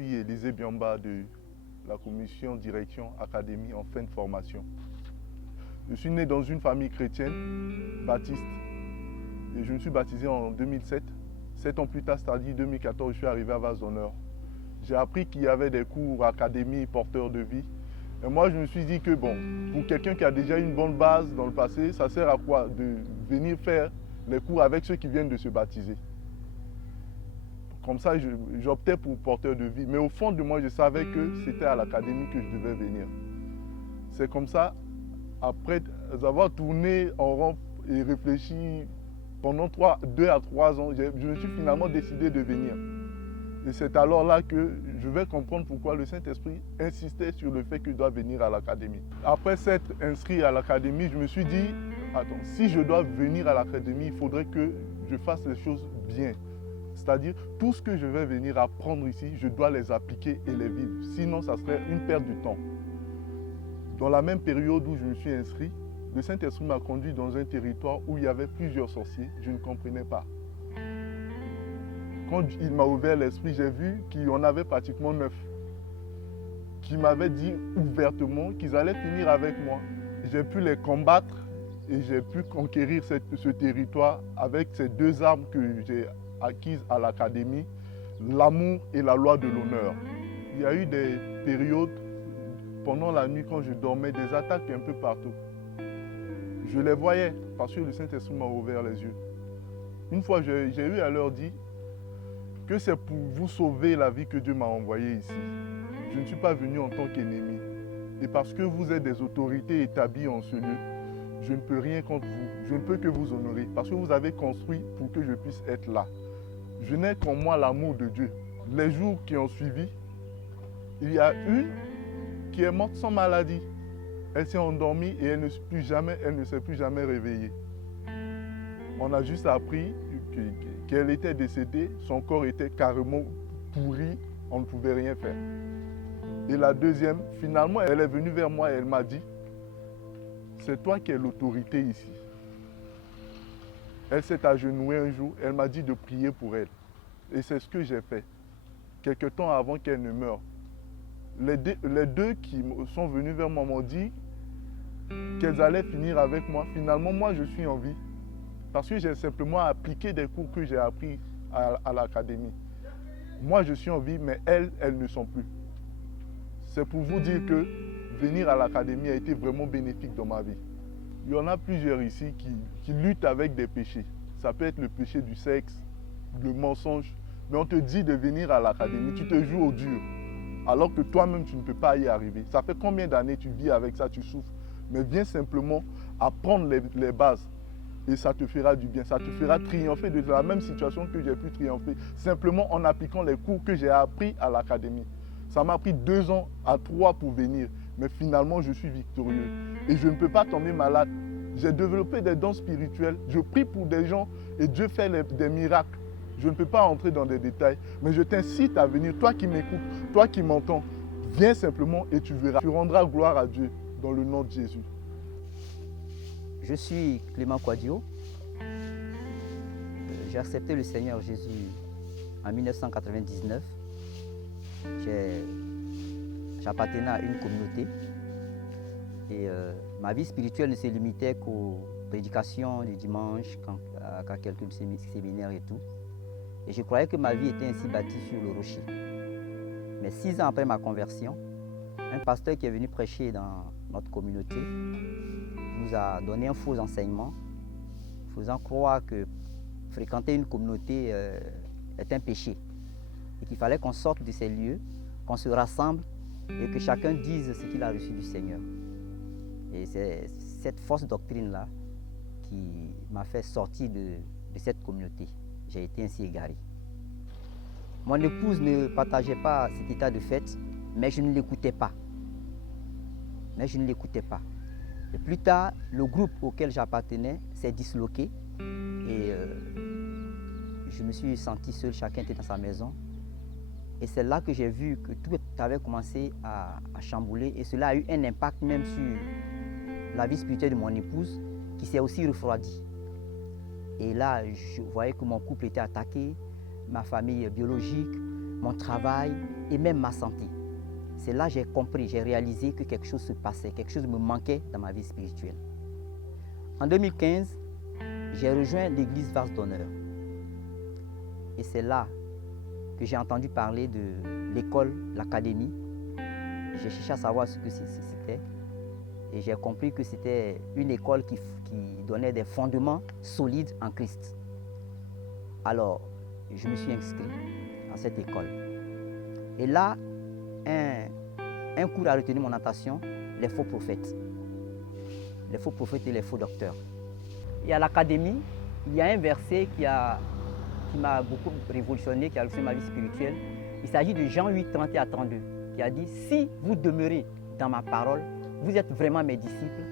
suis Élisée Biamba de la commission direction académie en fin de formation. Je suis né dans une famille chrétienne, baptiste, et je me suis baptisé en 2007. 7 ans plus tard, c'est-à-dire 2014, je suis arrivé à Vase d'Honneur. J'ai appris qu'il y avait des cours académie porteurs de vie. Et moi, je me suis dit que bon, pour quelqu'un qui a déjà une bonne base dans le passé, ça sert à quoi de venir faire les cours avec ceux qui viennent de se baptiser. Comme ça, j'optais pour porteur de vie. Mais au fond de moi, je savais que c'était à l'académie que je devais venir. C'est comme ça, après avoir tourné en rond et réfléchi pendant 2 à 3 ans, je me suis finalement décidé de venir. Et c'est alors là que je vais comprendre pourquoi le Saint-Esprit insistait sur le fait que je dois venir à l'académie. Après s'être inscrit à l'académie, je me suis dit, attends, si je dois venir à l'académie, il faudrait que je fasse les choses bien. C'est-à-dire, tout ce que je vais venir apprendre ici, je dois les appliquer et les vivre. Sinon, ça serait une perte de temps. Dans la même période où je me suis inscrit, le Saint-Esprit m'a conduit dans un territoire où il y avait plusieurs sorciers. Je ne comprenais pas. Quand il m'a ouvert l'esprit, j'ai vu qu'il y en avait pratiquement 9 qui m'avaient dit ouvertement qu'ils allaient finir avec moi. J'ai pu les combattre et j'ai pu conquérir ce territoire avec ces 2 armes que j'ai acquises à l'académie, l'amour et la loi de l'honneur. Il y a eu des périodes pendant la nuit quand je dormais, des attaques un peu partout. Je les voyais parce que le Saint-Esprit m'a ouvert les yeux. Une fois, j'ai eu à leur dire que c'est pour vous sauver la vie que Dieu m'a envoyé ici. Je ne suis pas venu en tant qu'ennemi. Et parce que vous êtes des autorités établies en ce lieu, je ne peux rien contre vous. Je ne peux que vous honorer parce que vous avez construit pour que je puisse être là. Je n'ai qu'en moi l'amour de Dieu. Les jours qui ont suivi, il y a une qui est morte sans maladie. Elle s'est endormie et elle ne s'est plus jamais réveillée. On a juste appris qu'elle était décédée, son corps était carrément pourri, on ne pouvait rien faire. Et la deuxième, finalement, elle est venue vers moi et elle m'a dit, c'est toi qui es l'autorité ici. Elle s'est agenouillée un jour, elle m'a dit de prier pour elle. Et c'est ce que j'ai fait, quelque temps avant qu'elle ne meure. Les deux qui sont venus vers moi m'ont dit qu'elles allaient finir avec moi. Finalement, moi, je suis en vie. Parce que j'ai simplement appliqué des cours que j'ai appris à l'académie. Moi, je suis en vie, mais elles ne sont plus. C'est pour vous dire que venir à l'académie a été vraiment bénéfique dans ma vie. Il y en a plusieurs ici qui luttent avec des péchés. Ça peut être le péché du sexe, le mensonge. Mais on te dit de venir à l'académie, tu te joues au dur. Alors que toi-même, tu ne peux pas y arriver. Ça fait combien d'années tu vis avec ça, tu souffres. Mais viens simplement apprendre les bases. Et ça te fera du bien, ça te fera triompher de la même situation que j'ai pu triompher, simplement en appliquant les cours que j'ai appris à l'académie. Ça m'a pris 2 ans à 3 pour venir, mais finalement je suis victorieux. Et je ne peux pas tomber malade. J'ai développé des dons spirituels, je prie pour des gens et Dieu fait des miracles. Je ne peux pas entrer dans des détails, mais je t'incite à venir, toi qui m'écoutes, toi qui m'entends, viens simplement et tu verras. Tu rendras gloire à Dieu dans le nom de Jésus. Je suis Clément Quadio. J'ai accepté le Seigneur Jésus en 1999. J'appartenais à une communauté et ma vie spirituelle ne se limitait qu'aux prédications du dimanche, à quelques séminaires et tout. Et je croyais que ma vie était ainsi bâtie sur le rocher. Mais 6 ans après ma conversion, un pasteur qui est venu prêcher dans notre communauté nous a donné un faux enseignement, faisant croire que fréquenter une communauté est un péché et qu'il fallait qu'on sorte de ces lieux, qu'on se rassemble et que chacun dise ce qu'il a reçu du Seigneur. Et c'est cette fausse doctrine-là qui m'a fait sortir de cette communauté. J'ai été ainsi égaré. Mon épouse ne partageait pas cet état de fait, mais je ne l'écoutais pas. Et plus tard, le groupe auquel j'appartenais s'est disloqué et je me suis senti seul, chacun était dans sa maison. Et c'est là que j'ai vu que tout avait commencé à chambouler et cela a eu un impact même sur la vie spirituelle de mon épouse qui s'est aussi refroidie. Et là, je voyais que mon couple était attaqué, ma famille biologique, mon travail et même ma santé. C'est là que j'ai compris, j'ai réalisé que quelque chose se passait, quelque chose me manquait dans ma vie spirituelle. En 2015, j'ai rejoint l'église Vase d'Honneur. Et c'est là que j'ai entendu parler de l'école, l'académie. J'ai cherché à savoir ce que c'était. Et j'ai compris que c'était une école qui donnait des fondements solides en Christ. Alors, je me suis inscrit à cette école. Et là, un cours a retenu mon attention, les faux prophètes. Les faux prophètes et les faux docteurs. Et à l'académie, il y a un verset qui m'a beaucoup révolutionné, qui a révolutionné ma vie spirituelle. Il s'agit de Jean 8, 31 à 32, qui a dit « Si vous demeurez dans ma parole, vous êtes vraiment mes disciples,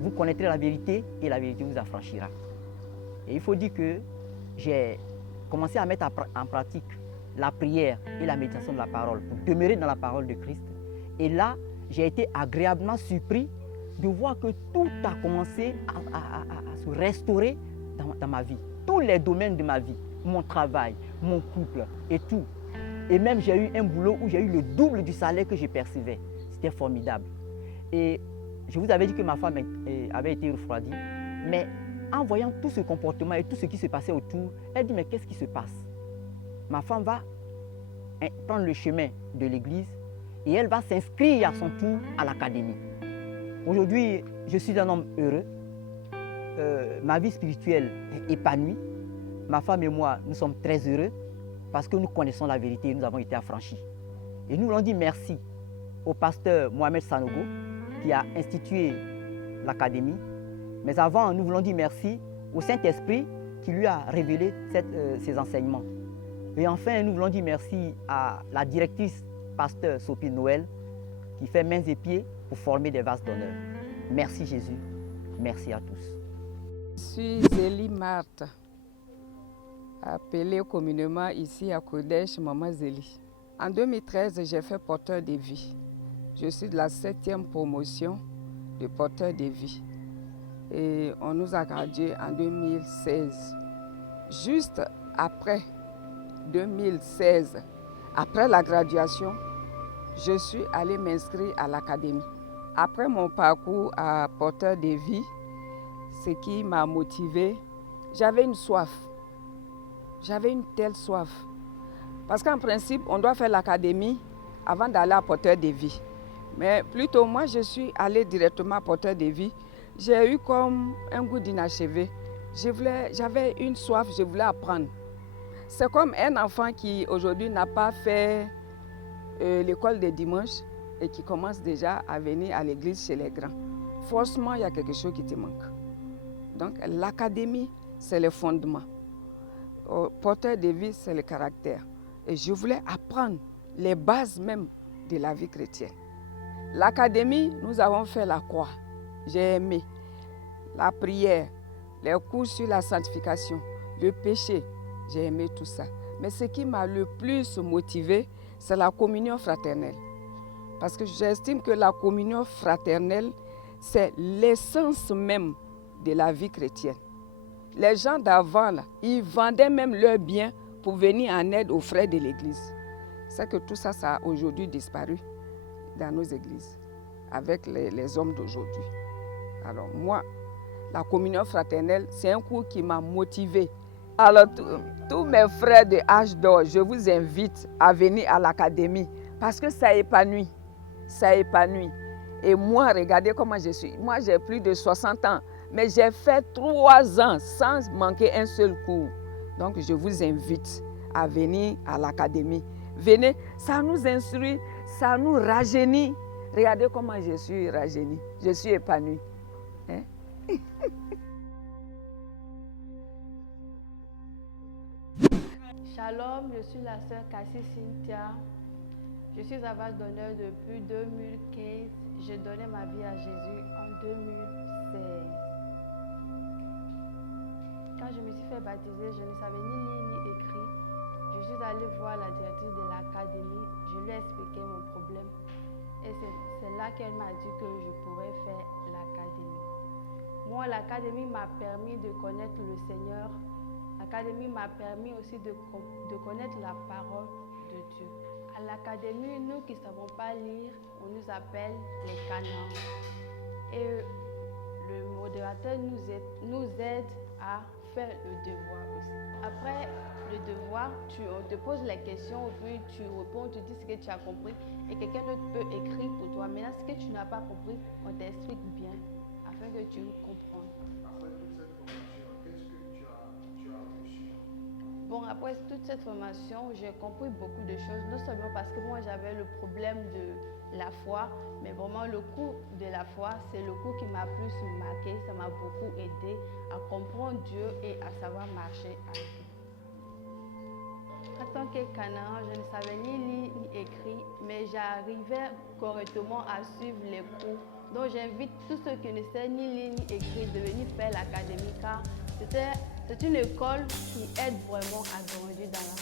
vous connaîtrez la vérité et la vérité vous affranchira. » Et il faut dire que j'ai commencé à mettre en pratique la prière et la méditation de la parole pour demeurer dans la parole de Christ. Et là, j'ai été agréablement surpris de voir que tout a commencé à se restaurer dans ma vie. Tous les domaines de ma vie, mon travail, mon couple et tout. Et même j'ai eu un boulot où j'ai eu le double du salaire que je percevais. C'était formidable. Et je vous avais dit que ma femme avait été refroidie. Mais en voyant tout ce comportement et tout ce qui se passait autour, elle dit mais qu'est-ce qui se passe? Ma femme va prendre le chemin de l'église et elle va s'inscrire à son tour à l'académie. Aujourd'hui, je suis un homme heureux. Ma vie spirituelle est épanouie. Ma femme et moi, nous sommes très heureux parce que nous connaissons la vérité et nous avons été affranchis. Et nous voulons dire merci au pasteur Mohamed Sanogo qui a institué l'académie. Mais avant, nous voulons dire merci au Saint-Esprit qui lui a révélé ces enseignements. Et enfin, nous voulons dire merci à la directrice pasteur Sophie Noël qui fait mains et pieds pour former des vases d'honneur. Merci Jésus, merci à tous. Je suis Zélie Marthe, appelée communément ici à Kodesh Maman Zélie. En 2013, j'ai fait porteur de vie. Je suis de la 7e promotion de porteur de vie. Et on nous a gradués en 2016. Juste après 2016, après la graduation, je suis allée m'inscrire à l'académie. Après mon parcours à porteur de vie, ce qui m'a motivée, j'avais une soif. J'avais une telle soif. Parce qu'en principe, on doit faire l'académie avant d'aller à porteur de vie. Mais plutôt, moi, je suis allée directement à porteur de vie. J'ai eu comme un goût d'inachevé. J'avais une soif, je voulais apprendre. C'est comme un enfant qui, aujourd'hui, n'a pas fait l'école de dimanche et qui commence déjà à venir à l'église chez les grands. Forcément, il y a quelque chose qui te manque. Donc, l'académie, c'est le fondement. Porteur de vie, c'est le caractère. Et je voulais apprendre les bases même de la vie chrétienne. L'académie, nous avons fait la croix. J'ai aimé la prière, les cours sur la sanctification, le péché. J'ai aimé tout ça. Mais ce qui m'a le plus motivé, c'est la communion fraternelle. Parce que j'estime que la communion fraternelle, c'est l'essence même de la vie chrétienne. Les gens d'avant, là, ils vendaient même leurs biens pour venir en aide aux frères de l'église. C'est que tout ça, ça a aujourd'hui disparu dans nos églises, avec les hommes d'aujourd'hui. Alors moi, la communion fraternelle, c'est un cours qui m'a motivé. Alors tous mes frères de âge d'or, je vous invite à venir à l'académie parce que ça épanouit. Ça épanouit. Et moi, regardez comment je suis. Moi, j'ai plus de 60 ans, mais j'ai fait 3 ans sans manquer un seul cours. Donc, je vous invite à venir à l'académie. Venez, ça nous instruit, ça nous rajeunit. Regardez comment je suis rajeunie. Je suis épanouie. Hein? Shalom, je suis la sœur Cassie Cynthia. Je suis à Vase d'Honneur depuis 2015. J'ai donné ma vie à Jésus en 2016. Quand je me suis fait baptiser, je ne savais ni lire ni écrire. Je suis allée voir la directrice de l'académie. Je lui ai expliqué mon problème. Et c'est là qu'elle m'a dit que je pourrais faire l'académie. Moi, l'académie m'a permis de connaître le Seigneur. L'académie m'a permis aussi de connaître la parole de de Dieu. À l'académie, nous qui ne savons pas lire, on nous appelle les canards. Et le modérateur nous aide à faire le devoir aussi. Après le devoir, on te pose la question, puis tu réponds, tu dis ce que tu as compris et quelqu'un d'autre peut écrire pour toi. Maintenant, ce que tu n'as pas compris, on t'explique bien afin que tu comprennes. Après toute cette formation, qu'est-ce que tu as reçu? Bon, après toute cette formation, j'ai compris beaucoup de choses, non seulement parce que moi j'avais le problème de la foi, mais vraiment le cours de la foi, c'est le cours qui m'a plus marqué, ça m'a beaucoup aidé à comprendre Dieu et à savoir marcher avec lui. En tant que canard, je ne savais ni lire ni écrire, mais j'arrivais correctement à suivre les cours. Donc j'invite tous ceux qui ne savent ni lire ni écrire de venir faire l'académie car c'est une école qui aide vraiment à grandir dans la